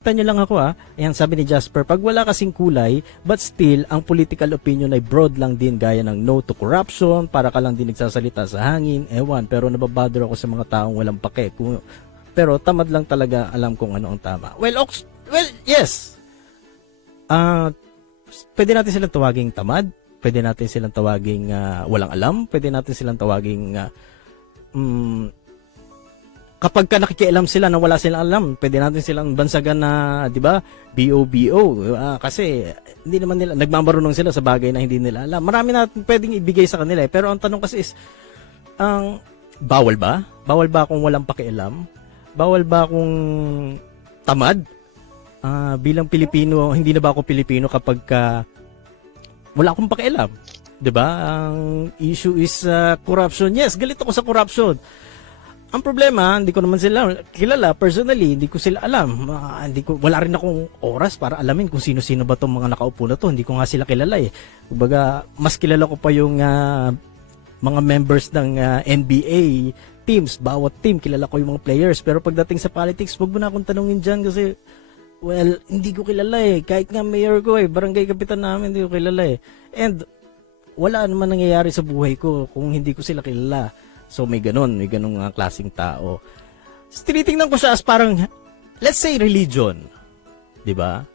Tanyo lang ako Ayan, sabi ni Jasper, pag wala kasing kulay, but still, ang political opinion ay broad lang din gaya ng no to corruption, para ka lang din nagsasalita sa hangin, ewan, pero nababother ako sa mga taong walang pake. Pero tamad lang talaga alam kung ano ang tama. Well, yes. Pwede natin silang tawaging tamad, pwede natin silang tawaging walang alam, pwede natin silang tawaging kapag ka nakikialam sila na wala silang alam, pwede natin silang bansagan na, di ba, BOBO. Kasi hindi naman nila, nagmamarunong sila sa bagay na hindi nila alam. Marami natin pwedeng ibigay sa kanila pero ang tanong kasi is, bawal ba? Bawal ba kung walang pakialam? Bawal ba kung tamad? Bilang Pilipino, hindi na ba ako Pilipino kapag wala akong pakialam? Di ba? Ang issue is corruption. Yes, galit ako sa corruption. Ang problema, hindi ko naman sila kilala personally, hindi ko sila alam. Wala rin akong oras para alamin kung sino-sino ba tong mga nakaupo na to. Hindi ko nga sila kilala Kumbaga, mas kilala ko pa yung mga members ng NBA teams. Bawat team, kilala ko yung mga players. Pero pagdating sa politics, wag mo na akong tanungin dyan kasi, well, hindi ko kilala Kahit nga mayor ko barangay kapitan namin, hindi ko kilala And, wala naman nangyayari sa buhay ko kung hindi ko sila kilala. So may ganun klaseng tao. Tinitingnan ko siya as parang, let's say religion. 'Di ba?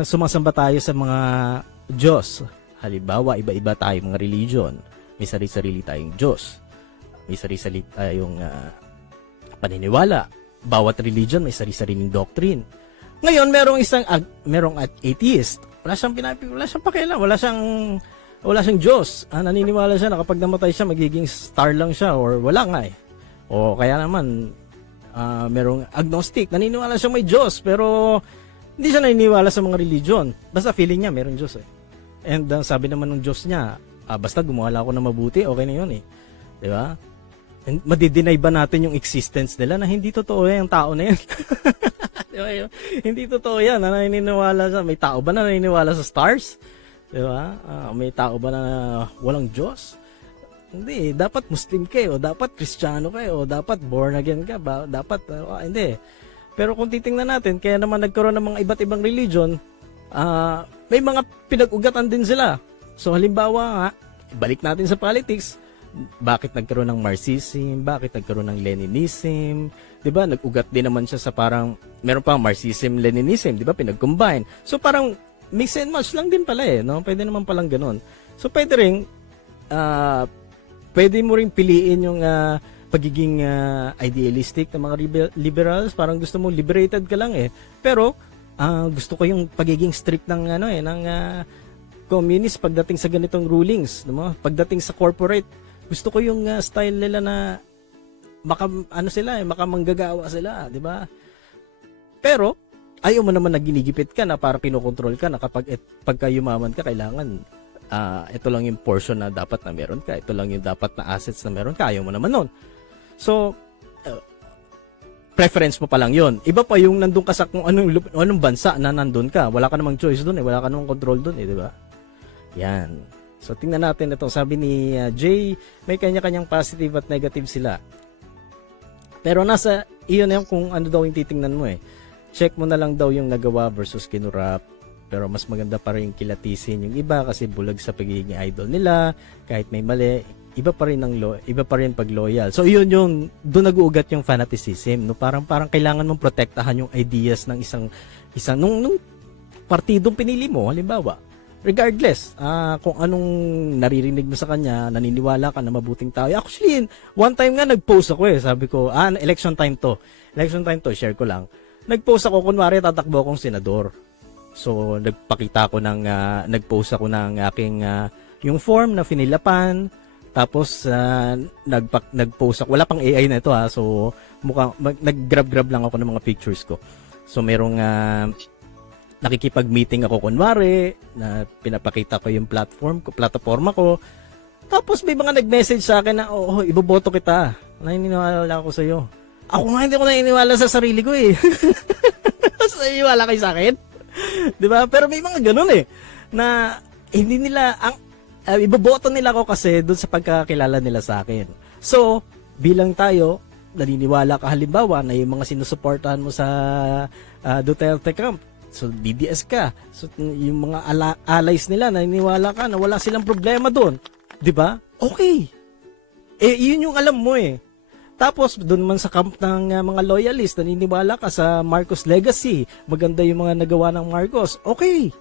Sumasamba tayo sa mga Diyos. Halimbawa, iba-iba tayong mga religion. May sarili-sarili tayong Diyos. May sarili-sarili tayong paniniwala. Bawat religion may sarili-sariling doctrine. Ngayon, merong atheist. Wala siyang pakialam, wala siyang Diyos. Naniniwala siya na kapag namatay siya, magiging star lang siya or wala nga O kaya naman, merong agnostic. Naniniwala siya may Diyos pero hindi siya naniniwala sa mga religion. Basta feeling niya merong Diyos And sabi naman ng Diyos niya, basta gumawa ako na mabuti, okay na yun Di ba? Madideny ba natin yung existence nila na hindi totoo yung tao na yan? Diba? Hindi totoo yan na naniniwala siya. May tao ba na naniniwala sa stars? Diba? May tao ba na walang Diyos? Hindi, dapat Muslim ka o dapat Kristiyano ka o dapat born again ka ba? Dapat, hindi. Pero kung titingnan natin, kaya naman nagkaroon ng mga iba't ibang religion, may mga pinag-ugatan din sila. So halimbawa nga, balik natin sa politics, bakit nagkaroon ng Marxism, bakit nagkaroon ng Leninism, 'di ba? Nag-ugat din naman siya sa parang meron pa Marxism, Leninism, 'di ba? Pinag-combine. So parang mix and match lang din pala no? Pwede naman palang ganoon. So pwede ring pwede mo ring piliin yung pagiging idealistic ng mga liberals, parang gusto mo liberated ka lang Pero gusto ko yung pagiging strict ng ng communist pagdating sa ganitong rulings, no? Pagdating sa corporate, gusto ko yung style nila na makamanggagawa sila, 'di ba? Pero ayaw mo naman na ginigipit ka na para kinokontrol ka na pagka yumaman ka, kailangan ito lang yung portion na dapat na meron ka. Ito lang yung dapat na assets na meron ka. Ayaw mo naman nun. So, preference mo pa lang yon. Iba pa yung nandun ka sa kung anong bansa na nandun ka. Wala ka namang choice dun wala ka namang control dun di ba? Yan. So, tingnan natin ito. Sabi ni Jay, may kanya-kanyang positive at negative sila. Pero nasa iyon na yung kung ano daw yung titingnan mo Check mo na lang daw yung nagawa versus kinurap. Pero mas maganda pa rin kilatisin yung iba kasi bulag sa pagiging idol nila. Kahit may mali, iba pa rin pag loyal. So yun yung doon nag-uugat yung fanaticism, no? Parang kailangan mong protektahan yung ideas ng isang nung partidong pinili mo, halimbawa. Regardless, kung anong naririnig mo sa kanya, naniniwala ka na mabuting tao. Actually, one time nga nag-post ako sabi ko, election time to, share ko lang. Nag-post ako, kunwari tatakbo akong senador. So, nag-post ako ng aking, yung form na finilapan, tapos, nag-post ako, wala pang AI na ito so, nag-grab lang ako ng mga pictures ko. So, merong, nakikipag-meeting ako kunwari, na pinapakita ko yung plataforma ko, tapos may mga nag-message sa akin na, iboboto kita, naniniwala ako sa'yo. Ako nga hindi ko naniniwala sa sarili ko naniniwala kayo sa akin? Diba? Pero may mga ganun na hindi nila iboboto nila ako kasi doon sa pagkakilala nila sa akin. So, bilang tayo naniniwala ka halimbawa na yung mga sinusuportahan mo sa Duterte camp. So DDS ka. So yung mga allies nila naniniwala ka na wala silang problema doon. 'Di ba? Okay. Yun yung alam mo eh. Tapos doon man sa camp ng mga loyalist, naniniwala ka sa Marcos legacy. Maganda yung mga nagawa ng Marcos. Okay.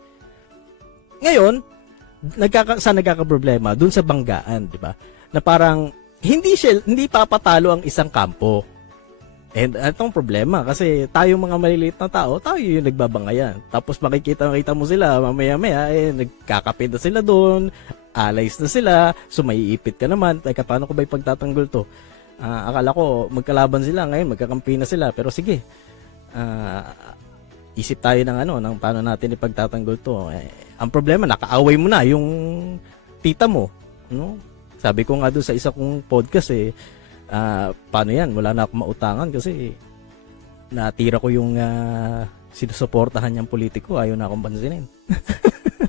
Ngayon, saan nagkakaproblema? Doon sa banggaan, 'di ba? Na parang hindi papatalo ang isang kampo. And itong problema kasi tayo mga maliliit na tao, tayo yung nagbabangayan. Tapos makikita mo sila mamaya-maya nagkakape na sila doon, allies na sila, so maiipit ka naman. Teka, paano ko ba ipagtatanggol to? Akala ko magkalaban sila, ngayon magkakampi na sila. Pero sige, isip tayo ng paano natin ipagtatanggol to. Ang problema, nakaaway mo na yung tita mo. No? Sabi ko nga doon sa isa kong podcast paano yan? Wala na akong mautangan kasi natira ko yung sinusuportahan niyang politiko. Ayaw na akong pansinin.